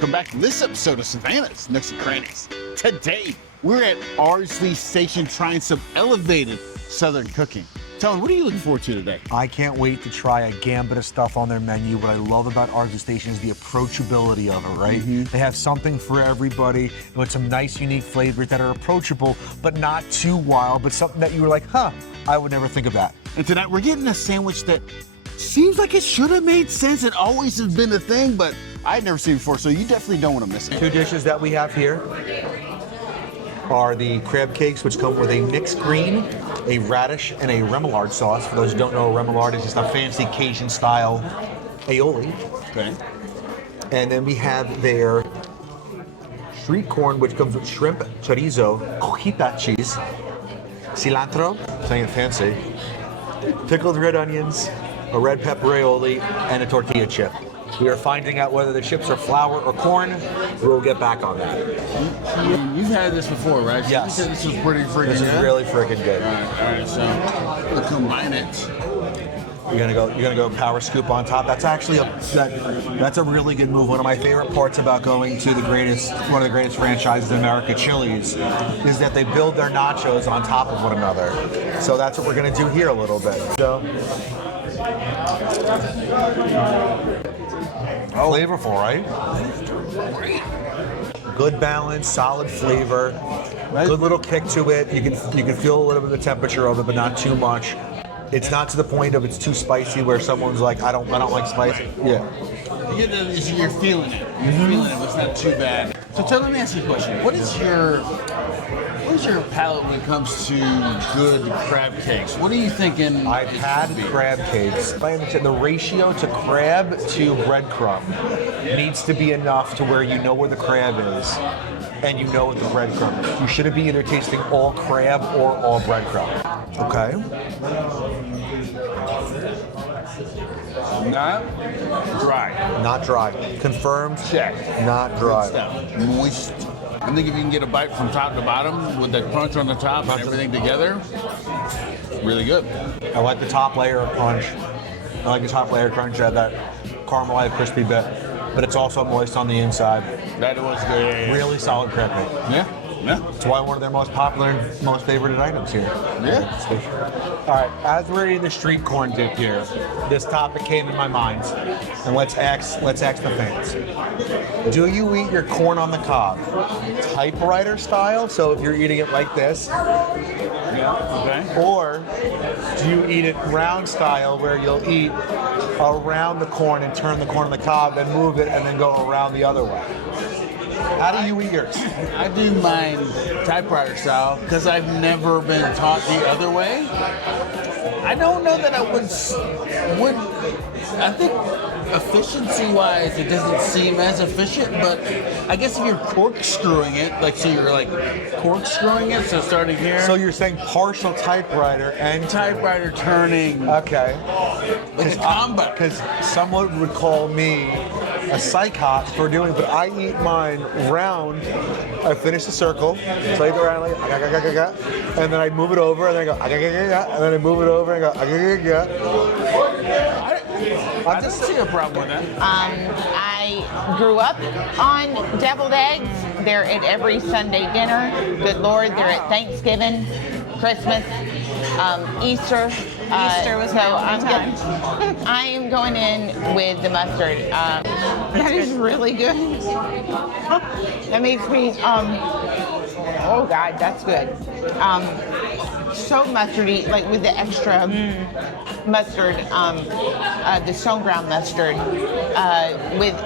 Welcome back to this episode of Savannah's Nooks and Crannies. Today, we're at Ardsley Station trying some elevated Southern cooking. Tone, what are you looking forward to today? I can't wait to try a gambit of stuff on their menu. What I love about Ardsley Station is the approachability of it, right? They have something for everybody with some nice, unique flavors that are approachable, but not too wild, but something that you were like, huh, I would never think of that. And tonight, we're getting a sandwich that seems like it should have made sense. It always has been a thing, but I'd never seen it before, so you definitely don't want to miss it. Two dishes that we have here are the crab cakes, which come with a mixed green, a radish, and a remoulade sauce. For those who don't know, remoulade is just a fancy Cajun-style aioli. Okay. And then we have their street corn, which comes with shrimp, chorizo, cojita cheese, cilantro, saying it fancy, pickled red onions, a red pepper aioli, and a tortilla chip. We are finding out whether the chips are flour or corn. We'll get back on that. You've had this before, right? So Yes. You said this was pretty freaking good? This is really freaking good. All right, so we'll combine it. You're gonna go power scoop on top. That's actually that's a really good move. One of my favorite parts about going to one of the greatest franchises in America, Chili's, is that they build their nachos on top of one another. So that's what we're gonna do here a little bit. So, flavorful, right? Good balance, solid flavor, good little kick to it. You can feel a little bit of the temperature of it, but not too much. It's not to the point of it's too spicy where someone's like, I don't like spicy. Yeah. You're feeling it. You're feeling it, but it's not too bad. So let me ask you a question. What is your palate when it comes to good crab cakes? What are you thinking? I've had crab cakes. The ratio to crab to breadcrumb needs to be enough to where you know where the crab is and you know what the breadcrumb is. You shouldn't be either tasting all crab or all breadcrumb. Okay. Not dry. Not dry. Confirmed. Check. Not dry. Stuff. Moist. I think if you can get a bite from top to bottom with that crunch on the top and everything together, really good. I like the top layer of crunch. I like the top layer of crunch. That caramelized crispy bit, but it's also moist on the inside. That was good. Really solid crab cake. Yeah. Yeah. It's why one of their most popular and most favorited items here. Yeah. All right, as we're eating the street corn dip here, this topic came in my mind, and let's ask the fans. Do you eat your corn on the cob typewriter style? So if you're eating it like this, Yeah. Okay. or do you eat it round style where you'll eat around the corn and turn the corn on the cob, then move it, and then go around the other way? How do you eat yours? I do mine typewriter style because I've never been taught the other way. I don't know that I would. I think efficiency-wise, it doesn't seem as efficient. But I guess if you're corkscrewing it, so you're like corkscrewing it. So starting here. So you're saying partial typewriter and typewriter turning. Okay. Like a combo. Because someone would call me a psychot for doing, but I eat mine round. I finish the circle, so I eat it around like, and then I move it over, and then I go, and then I move it over, and I go, I don't see a problem with that. I grew up on deviled eggs. They're at every Sunday dinner. Good Lord, they're at Thanksgiving, Christmas, Easter. Easter was my only time. I am going in with the mustard. That is really good. That makes me, oh God, that's good. So mustardy, like with the extra mustard, the stone ground mustard, with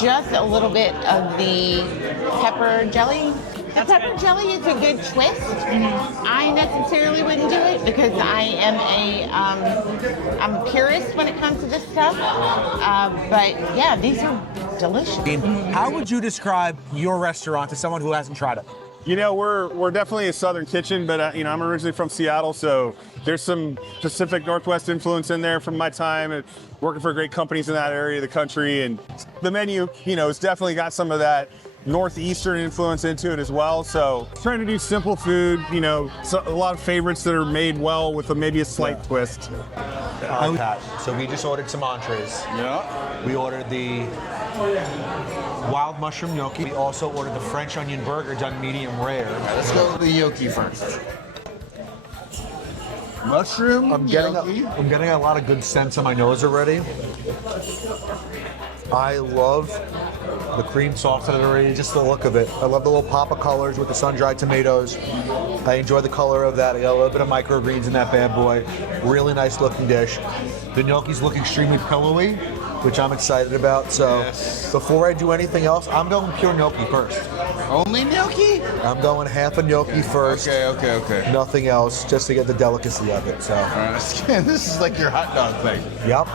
just a little bit of the pepper jelly. The pepper jelly is a good twist. I necessarily wouldn't do it because I am I'm a purist when it comes to this stuff. But yeah, these are delicious. How would you describe your restaurant to someone who hasn't tried it? You know, we're definitely a Southern kitchen, but I'm originally from Seattle, so there's some Pacific Northwest influence in there from my time working for great companies in that area of the country. And the menu, it's definitely got some of that Northeastern influence into it as well. So trying to do simple food, so a lot of favorites that are made well with maybe a slight twist. So we just ordered some entrees. Yeah. We ordered the Wild mushroom gnocchi. We also ordered the French onion burger done medium rare. Let's go with the gnocchi first. Mushroom I'm gnocchi. getting a lot of good scents on my nose already. I love the cream sauce in it already, just the look of it. I love the little pop of colors with the sun-dried tomatoes. I enjoy the color of that. I got a little bit of microgreens in that bad boy. Really nice looking dish. The gnocchis look extremely pillowy, which I'm excited about. So before I do anything else, I'm going pure gnocchi first. Only gnocchi? I'm going half a gnocchi first. Okay. Nothing else, just to get the delicacy of it. So. All right, this is like your hot dog thing. Yep.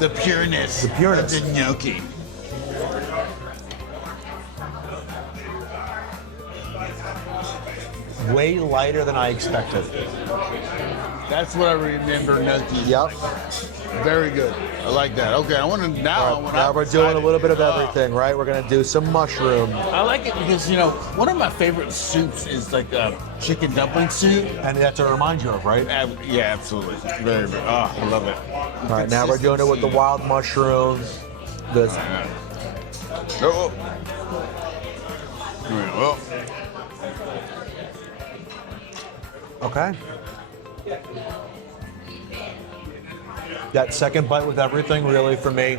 The pureness. The pureness. Of the gnocchi. Way lighter than I expected. That's what I remember gnocchi. Yep. Very good. I like that. Okay, I want to now. Now we're doing a little bit of everything, right? We're gonna do some mushroom, I like it because one of my favorite soups is like a chicken dumpling soup. and that's to remind you of, right? Yeah, absolutely. Very good. Oh, I love it. All right, now we're doing it with the wild mushrooms. This. Oh. Well, Okay. That second bite with everything really, for me,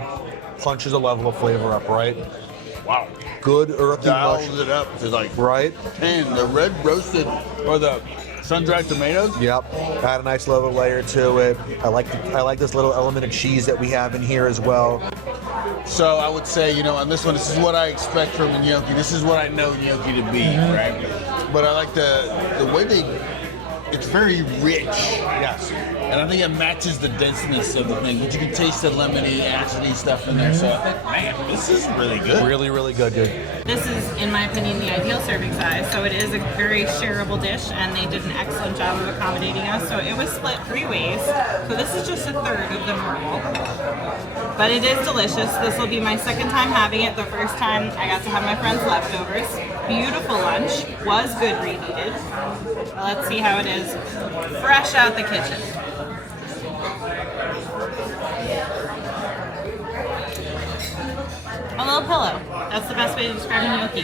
punches a level of flavor up, right? wow. Good earthy Dials mushroom, it up to like right? 10. The red roasted or the sun-dried tomatoes. Yep. Add a nice little layer to it. I like this little element of cheese that we have in here as well. So I would say, on this one, this is what I expect from a gnocchi. This is what I know gnocchi to be, right? But I like the way it's very rich. Yes. And I think it matches the denseness of the thing. But you can taste the lemony, acidy stuff in there. So I think, man, this is really good. Really, really good, dude. This is, in my opinion, the ideal serving size. So it is a very shareable dish, and they did an excellent job of accommodating us. So it was split 3 ways. So this is just a third of the normal. But it is delicious. This will be my second time having it. The first time I got to have my friend's leftovers. Beautiful lunch. Was good reheated. Let's see how it is fresh out the kitchen. A little pillow. That's the best way to describe a gnocchi.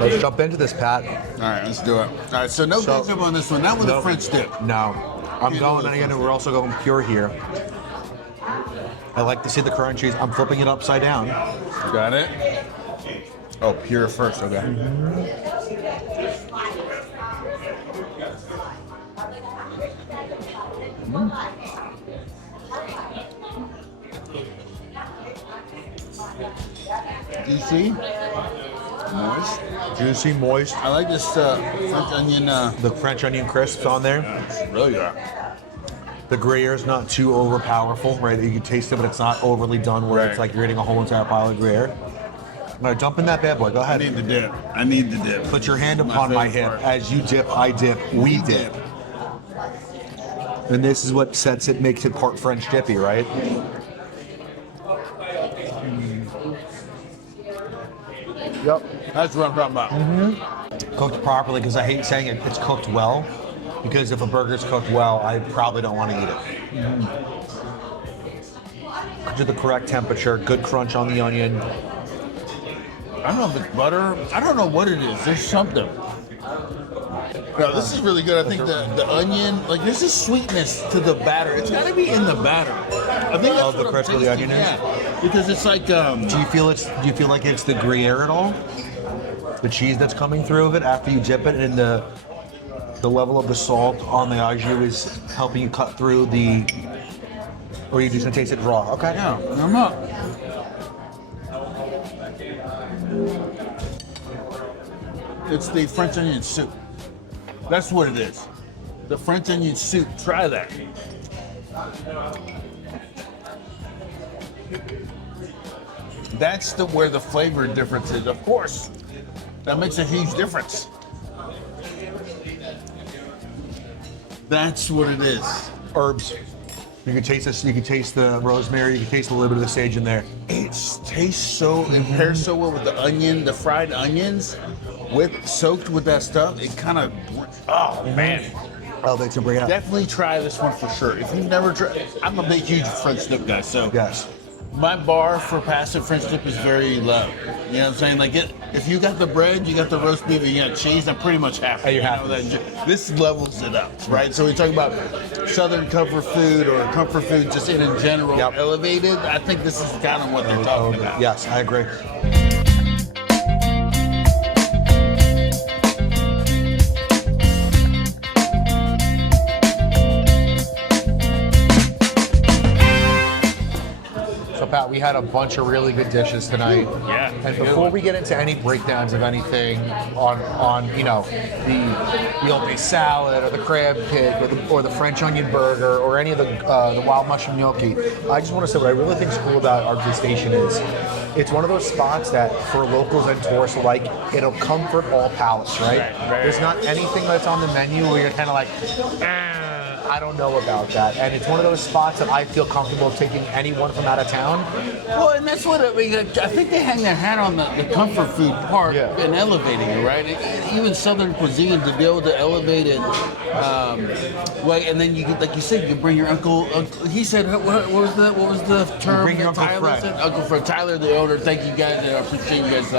Let's jump into this, Pat. All right, let's do it. All right, so no ketchup on this one. Not with a French dip. No. I'm going, and again, we're also going pure here. I like to see the crunchies. I'm flipping it upside down. Got it. Oh, pure first. Okay. Juicy, moist. Juicy, moist. I like this French onion. The French onion crisps on there. Really good. The Gruyere is not too overpowerful, right? You can taste it, but it's not overly done where it's Right. like you're eating a whole entire pile of Gruyere. All right, jump in that bad boy. Go I ahead. need the dip. I need the dip. Put your hand upon my hip. favorite part. As you dip, I dip, we dip. And this is what makes it part French dippy, right? Yep. That's what I'm talking about. Cooked properly, because I hate saying it's cooked well. Because if a burger's cooked well, I probably don't want to eat it. Cooked to the correct temperature, good crunch on the onion. I don't know if it's butter. I don't know what it is. There's something. No, this is really good. I think the onion, like there's a sweetness to the batter. It's got to be in the batter. I think that's Oh, the what I'm crust of the tasting. onion is? Yeah, because it's like Do you feel like it's the Gruyere at all? The cheese that's coming through of it after you dip it, and the level of the salt on the au jus is helping you cut through the, or you just gonna taste it raw? Okay. yeah, I'm up. It's the French onion soup. That's what it is. The French onion soup. Try that. That's where the flavor difference is. Of course, that makes a huge difference. That's what it is. Herbs. You can taste this. You can taste the rosemary. You can taste a little bit of the sage in there. It tastes so, it pairs so well with the onion, the fried onions, soaked with that stuff. It kind of, oh man. Oh, they can bring it up. Definitely try this one for sure. If you've never tried, I'm a big, huge French dip guy, so Yes. my bar for passive French dip is very low. You know what I'm saying? Like, if you got the bread, you got the roast beef, and you got cheese, I'm pretty much happy. Are you happy? This levels it up, right? So we talk about Southern comfort food or comfort food just in general, Yep. elevated. I think this is kind of what they're talking about. Yes, I agree. So Pat, we had a bunch of really good dishes tonight. Yeah. And before we get into any breakdowns of anything on you know, the Old Bay salad or the crab cake or the French onion burger or any of the wild mushroom gnocchi, I just want to say what I really think is cool about Ardsley Station is it's one of those spots that for locals and tourists alike, it'll comfort all palates, right? Right. There's not anything that's on the menu where you're kind of like, I don't know about that. And it's one of those spots that I feel comfortable taking anyone from out of town. Well, and that's what I mean. I think they hang their hat on the comfort food part and elevating it, right? Even Southern cuisine to be able to elevate it, and then you can, like you said, you bring your uncle. He said, what was the term? Bring your Uncle Tyler Fred. said? Uncle Fred. Tyler, the owner. Thank you guys. I appreciate you guys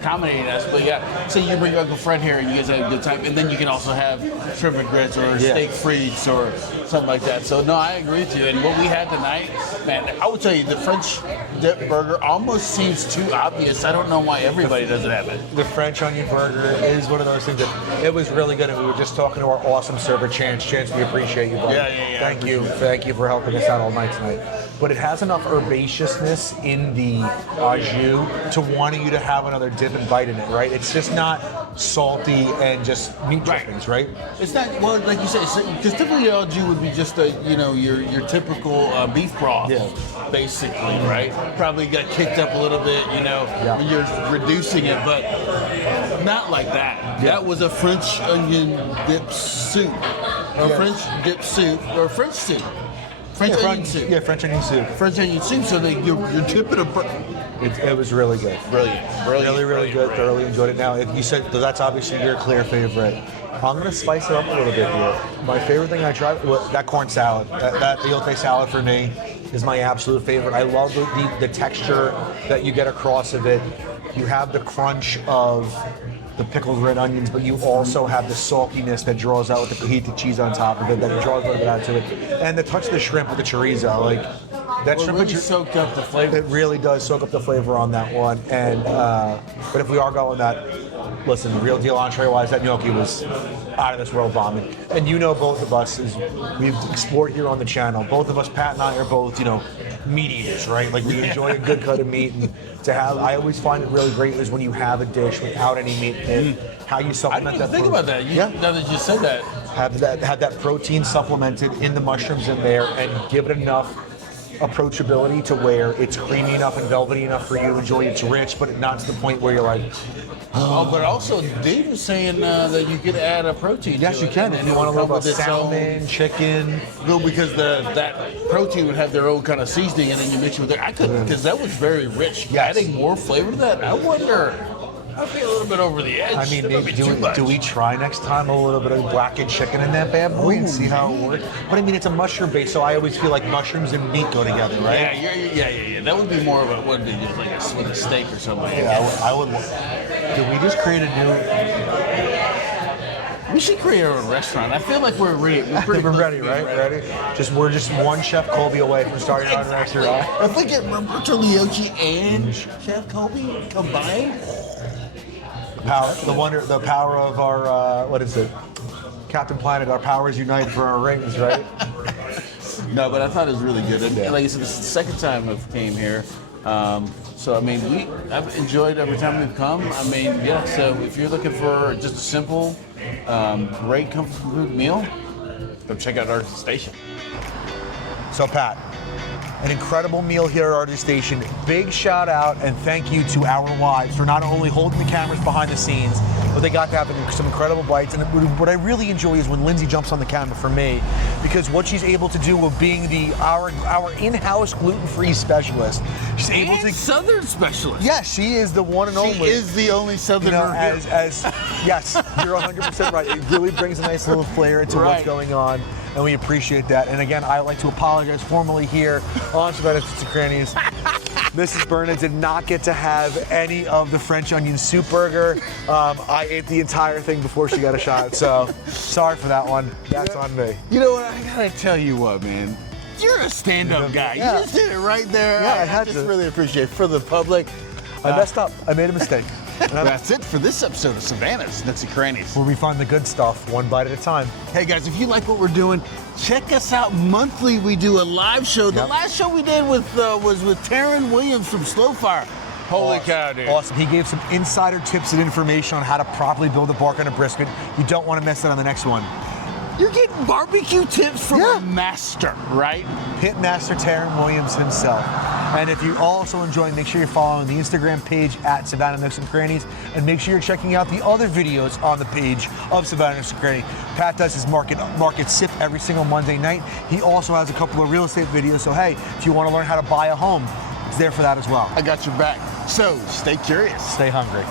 accommodating us. But yeah, so you bring Uncle Fred here, and you guys have a good time, and then you can also have shrimp and grits or steak frites or something like that. So no, I agree with you. And what we had tonight, man, I would tell you the French dip burger almost seems too obvious. I don't know why everybody doesn't have it. The French onion burger is one of those things that it was really good. And we were just talking to our awesome server, Chance. Chance, we appreciate you, buddy. Yeah. Thank you for helping us out all night tonight. But it has enough herbaceousness in the au jus to wanting you to have another dip and bite in it, right? It's just not salty and just meat drippings, right? It's not, well, like you said, because typically au jus would be just your typical beef broth, basically, right? Probably got kicked up a little bit, when you're reducing it, but not like that. That was a French onion dip soup, or French dip soup, or French soup. French onion soup. Yeah, French onion soup. French onion soup, so that you're dipping a... It was really good. Brilliant. Really good. Thoroughly enjoyed it. Now, if you said that's obviously your clear favorite, I'm going to spice it up a little bit here. My favorite thing I tried was that corn salad. That elote salad for me is my absolute favorite. I love the texture that you get across of it. You have the crunch of the pickled red onions, but you also have the saltiness that draws out with the cajita cheese on top of it, that draws a little bit out to it. And the touch of the shrimp with the chorizo, like that shrimp really soaked up the flavor. It really does soak up the flavor on that one. And but if we are going that, listen, the real deal entree-wise, that gnocchi was out of this world bombing. And both of us, as we've explored here on the channel, both of us, Pat and I, are both, meat eaters, right? Like we enjoy a good cut of meat. And to have, I always find it really great is when you have a dish without any meat in it, how you supplement that. I didn't even think about that. Now that you said that. Have that protein supplemented in the mushrooms in there and give it enough approachability to where it's creamy enough and velvety enough for you to enjoy. It's rich, but not to the point where you're like, but also Dave was saying that you could add a protein. Yes, to you it, can. and If you it want a would little come bit of with its own- salmon, chicken. No, because that protein would have their own kind of seasoning, and then you mix it with it. I couldn't, because that was very rich. Yes. Adding more flavor to that, I wonder. I'd be a little bit over the edge. I mean, It might maybe be too much. do we try next time a little bit of blackened chicken in that bad boy and see how it works? But I mean, it's a mushroom base, so I always feel like mushrooms and meat go together, right? Yeah. That would be more of a, what would be just like with a steak or something. Like Yeah, that. I would. Did we just create a new? We should create our own restaurant. I feel like we're ready. We're ready, right? Ready? We're just one Chef Colby away from starting our own restaurant. If we get Roberto Liocci and Chef Colby combined. The power of our what is it? Captain Planet. Our powers unite for our rings, right? No, but I thought it was really good. And like I said, this is the second time I've came here. So I mean, I've enjoyed every time we've come. I mean, yeah. So if you're looking for just a simple, great comfort food meal, go check out Ardsley Station. So Pat, an incredible meal here at Ardsley Station. Big shout out and thank you to our wives for not only holding the cameras behind the scenes, but they got to have some incredible bites. And what I really enjoy is when Lindsay jumps on the camera for me, because what she's able to do with being our in-house gluten-free specialist, she's able to Southern specialist. Yes, she is the one and only. She is the only Southerner. Yes, you're 100% right. It really brings a nice little flair to what's going on, and we appreciate that. And again, I'd like to apologize formally here on Savannah to Crannies Mrs. Berna did not get to have any of the French onion soup burger. I ate the entire thing before she got a shot, so sorry for that one. That's on me. You know what? I gotta tell you what, man. You're a stand-up guy. Yeah. You just did it right there. Yeah, I had just to. really appreciate it for the public. I messed up. I made a mistake. That's it for this episode of Savannah's Nooks and Crannies. Where we find the good stuff, one bite at a time. Hey guys, if you like what we're doing, check us out monthly. We do a live show. The last show we did was with Taryn Williams from Slow Fire. Holy cow, dude. Awesome. He gave some insider tips and information on how to properly build a bark on a brisket. You don't want to miss it on the next one. You're getting barbecue tips from a master, right? Pitmaster Taryn Williams himself. And if you also enjoy, make sure you're following the Instagram page at Savannah Nooks and Crannies, and make sure you're checking out the other videos on the page of Savannah Nooks and Crannies. Pat does his market sip every single Monday night. He also has a couple of real estate videos, so hey, if you want to learn how to buy a home, it's there for that as well. I got your back. So, stay curious. Stay hungry.